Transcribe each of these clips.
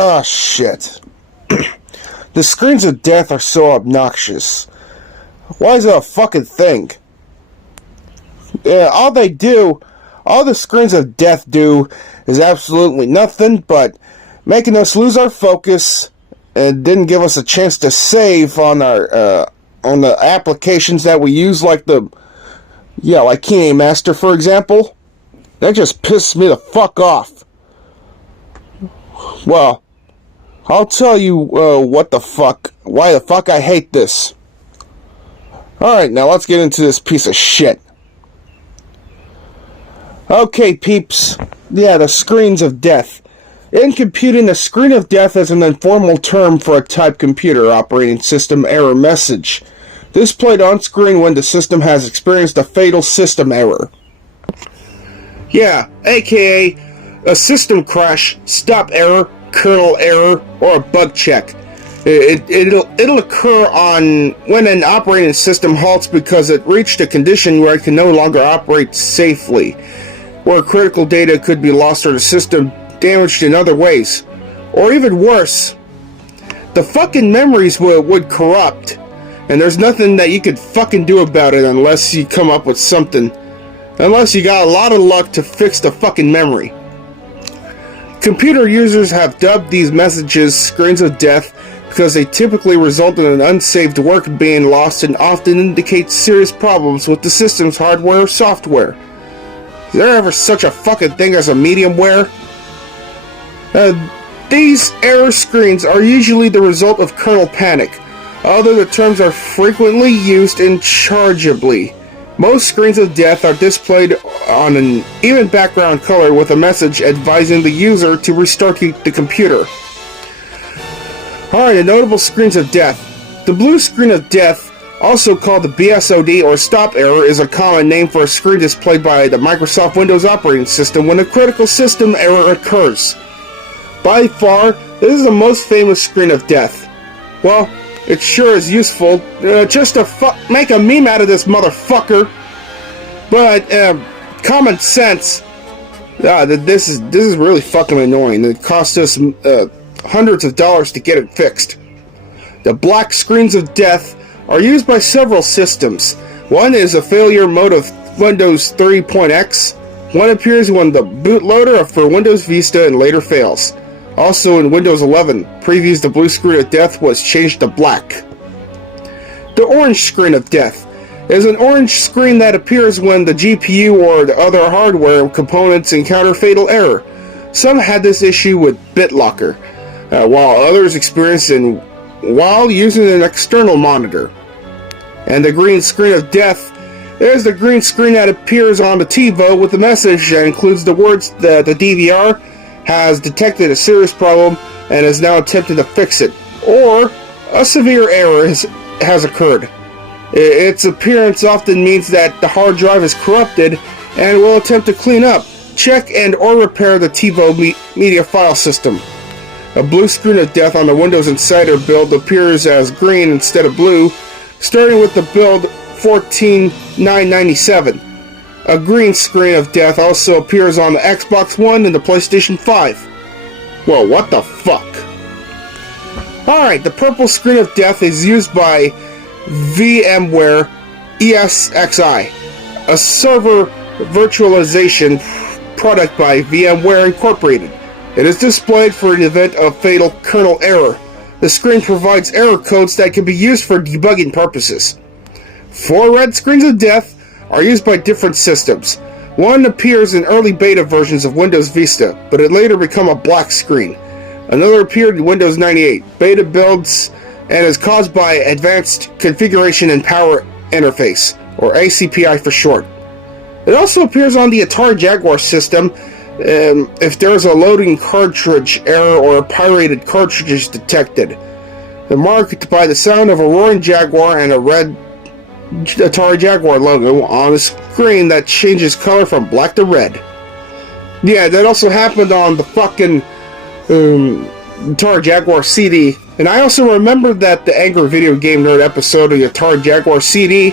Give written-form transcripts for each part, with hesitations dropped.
Ah, shit. The screens of death are so obnoxious. Why is it a fucking thing? Yeah, all the screens of death do is absolutely nothing but making us lose our focus and didn't give us a chance to save on our on the applications that we use, like like KineMaster, for example. That just pisses me the fuck off. Well, I'll tell you why the fuck I hate this. Alright, now let's get into this piece of shit. Okay, peeps. Yeah, the screens of death. In computing, the screen of death is an informal term for a typed computer operating system error message. Displayed on screen when the system has experienced a fatal system error. Yeah, aka a system crash, stop error, kernel error, or a bug check. It'll occur when an operating system halts because it reached a condition where it can no longer operate safely, where critical data could be lost or the system damaged in other ways. Or even worse, the fucking memories would corrupt, and there's nothing that you could fucking do about it unless you come up with something. Unless you got a lot of luck to fix the fucking memory. Computer users have dubbed these messages screens of death because they typically result in an unsaved work being lost and often indicate serious problems with the system's hardware or software. Is there ever such a fucking thing as a mediumware? These error screens are usually the result of kernel panic, although the terms are frequently used interchangeably. Most screens of death are displayed on an even background color with a message advising the user to restart the computer. Alright, the notable screens of death. The blue screen of death, also called the BSOD or stop error, is a common name for a screen displayed by the Microsoft Windows operating system when a critical system error occurs. By far, this is the most famous screen of death. Well, it sure is useful, just to make a meme out of this motherfucker. But common sense, this is really fucking annoying. It cost us hundreds of dollars to get it fixed. The black screens of death are used by several systems. One is a failure mode of Windows 3.x. One appears when the bootloader for Windows Vista and later fails. Also in Windows 11, previews the blue screen of death was changed to black. The orange screen of death is an orange screen that appears when the GPU or the other hardware components encounter fatal error. Some had this issue with BitLocker, while others experienced it while using an external monitor. And the green screen of death is the green screen that appears on the TiVo with a message that includes the words that the DVR has detected a serious problem and is now attempting to fix it, or a severe error has occurred. Its appearance often means that the hard drive is corrupted and will attempt to clean up, check, and or repair the TiVo media file system. A blue screen of death on the Windows Insider build appears as green instead of blue, starting with the build 14997. A green screen of death also appears on the Xbox One and the PlayStation 5. Well, what the fuck? Alright, the purple screen of death is used by VMware ESXi, a server virtualization product by VMware Incorporated. It is displayed for an event of fatal kernel error. The screen provides error codes that can be used for debugging purposes. 4 red screens of death are used by different systems. One appears in early beta versions of Windows Vista, but it later became a black screen. Another appeared in Windows 98 beta builds and is caused by Advanced Configuration and Power Interface, or ACPI for short. It also appears on the Atari Jaguar system if there is a loading cartridge error or a pirated cartridge is detected. They're marked by the sound of a roaring jaguar and a red Atari Jaguar logo on the screen that changes color from black to red. Yeah, that also happened on the fucking Atari Jaguar CD. And I also remember that the Angry Video Game Nerd episode of the Atari Jaguar CD,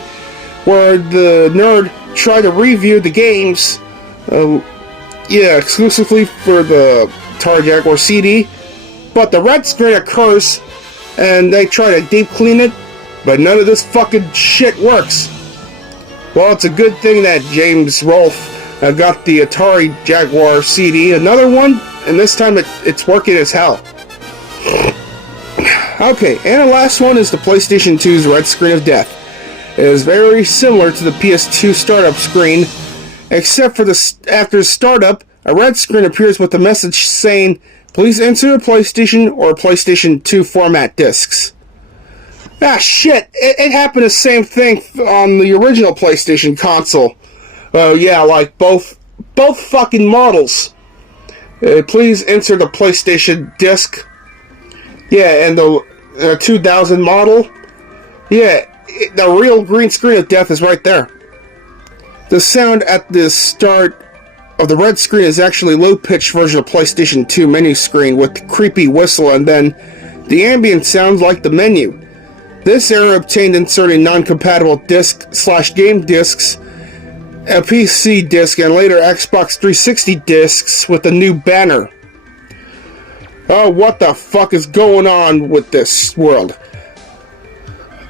where the nerd tried to review the games, exclusively for the Atari Jaguar CD. but the red screen occurs, and they try to deep clean it, but none of this fucking shit works. Well, it's a good thing that James Rolfe got the Atari Jaguar CD, another one, and this time it's working as hell. Okay, and the last one is the PlayStation 2's red screen of death. It is very similar to the PS2 startup screen, except for after startup, a red screen appears with a message saying, "Please insert a PlayStation or PlayStation 2 format discs." Ah, shit! It happened the same thing on the original PlayStation console. Yeah, like both fucking models. Please insert a PlayStation disc. Yeah, and the 2000 model. Yeah, the real green screen of death is right there. The sound at the start of the red screen is actually low-pitched version of PlayStation 2 menu screen with creepy whistle, and then the ambient sounds like the menu. This error obtained inserting non-compatible disc/game discs, a PC disc, and later Xbox 360 discs with a new banner. Oh, what the fuck is going on with this world?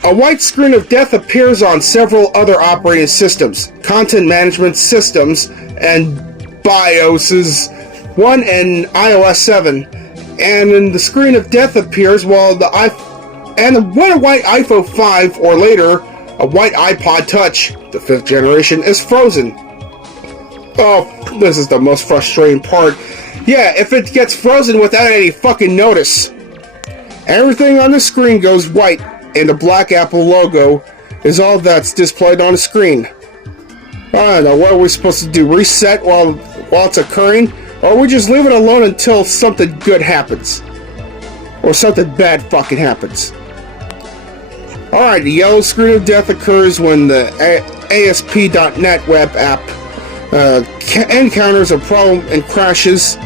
A white screen of death appears on several other operating systems, content management systems, and BIOSes, one in iOS 7, and then the screen of death appears while when a white iPhone 5 or later a white iPod Touch, the 5th generation, is frozen. Oh, this is the most frustrating part. Yeah, if it gets frozen without any fucking notice. Everything on the screen goes white, and the black Apple logo is all that's displayed on the screen. I don't know, what are we supposed to do? Reset while it's occurring? Or we just leave it alone until something good happens? Or something bad fucking happens? Alright, the yellow screen of death occurs when the ASP.NET web app encounters a problem and crashes,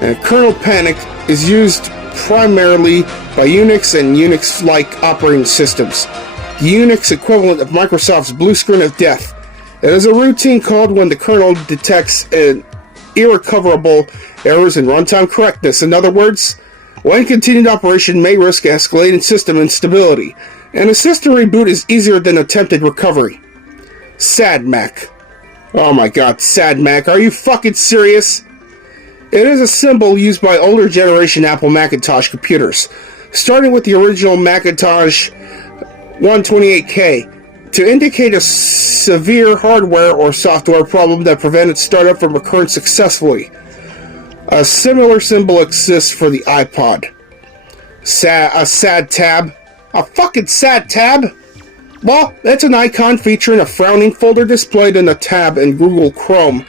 and kernel panic is used primarily by Unix and Unix-like operating systems. The Unix equivalent of Microsoft's blue screen of death. It is a routine called when the kernel detects irrecoverable errors in runtime correctness. In other words, when continued operation may risk escalating system instability, and a system reboot is easier than attempted recovery. Sad Mac. Oh my god, Sad Mac, are you fucking serious? It is a symbol used by older generation Apple Macintosh computers, starting with the original Macintosh 128K, to indicate a severe hardware or software problem that prevented startup from occurring successfully. A similar symbol exists for the iPod. A sad tab. A fucking sad tab? Well, it's an icon featuring a frowning folder displayed in a tab in Google Chrome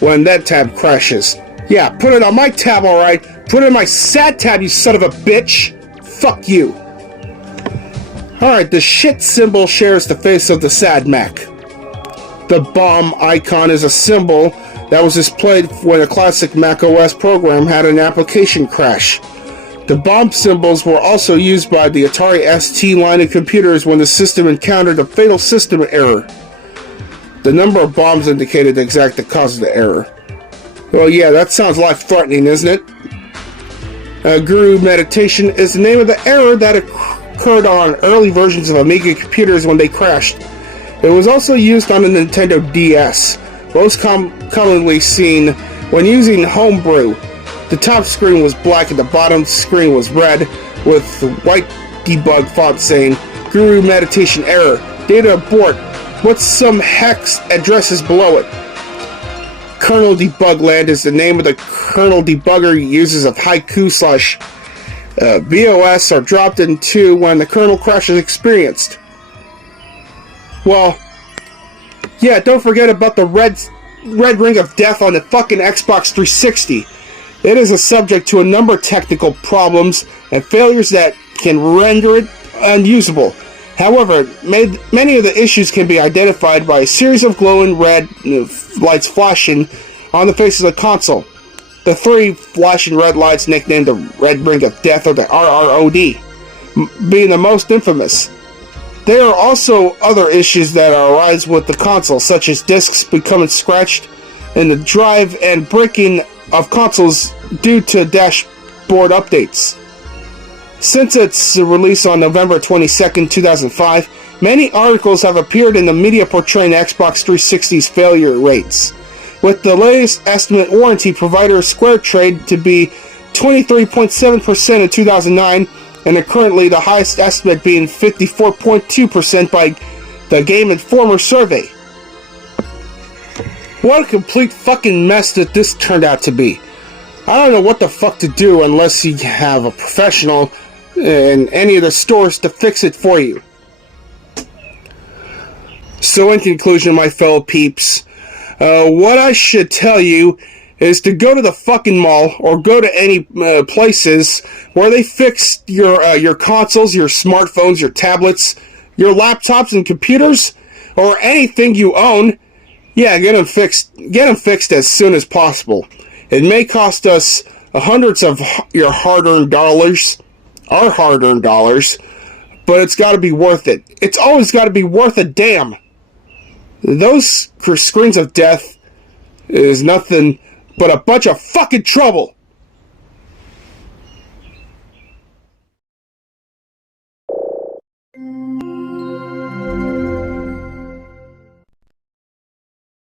when that tab crashes. Yeah, put it on my tab, alright? Put it on my sad tab, you son of a bitch! Fuck you. Alright, the shit symbol shares the face of the Sad Mac. The bomb icon is a symbol that was displayed when a classic macOS program had an application crash. The bomb symbols were also used by the Atari ST line of computers when the system encountered a fatal system error. The number of bombs indicated the exact cause of the error. Well, yeah, that sounds life-threatening, isn't it? Guru Meditation is the name of the error that occurred on early versions of Amiga computers when they crashed. It was also used on the Nintendo DS, most commonly seen when using Homebrew. The top screen was black and the bottom screen was red, with white debug font saying, Guru Meditation Error, Data Abort, with some hex addresses below it. Kernel Debug Land is the name of the kernel debugger users of Haiku/BOS are dropped into when the kernel crash is experienced. Well, yeah, don't forget about the red ring of death on the fucking Xbox 360. It is a subject to a number of technical problems and failures that can render it unusable. However, many of the issues can be identified by a series of glowing red lights flashing on the face of the console. The three flashing red lights, nicknamed the Red Ring of Death or the RROD, being the most infamous. There are also other issues that arise with the console, such as discs becoming scratched in the drive and breaking of consoles due to dashboard updates. Since its release on November 22nd, 2005, many articles have appeared in the media portraying Xbox 360's failure rates, with the latest estimate warranty provider SquareTrade to be 23.7% in 2009, and currently the highest estimate being 54.2% by the Game Informer survey. What a complete fucking mess that this turned out to be. I don't know what the fuck to do unless you have a professional in any of the stores to fix it for you. So in conclusion, my fellow peeps, what I should tell you is to go to the fucking mall or go to any places where they fix your consoles, your smartphones, your tablets, your laptops and computers, or anything you own. Yeah, get them fixed. Get them fixed as soon as possible. It may cost us hundreds of your hard-earned dollars, our hard-earned dollars, but it's got to be worth it. It's always got to be worth a damn. Those screens of death is nothing but a bunch of fucking trouble.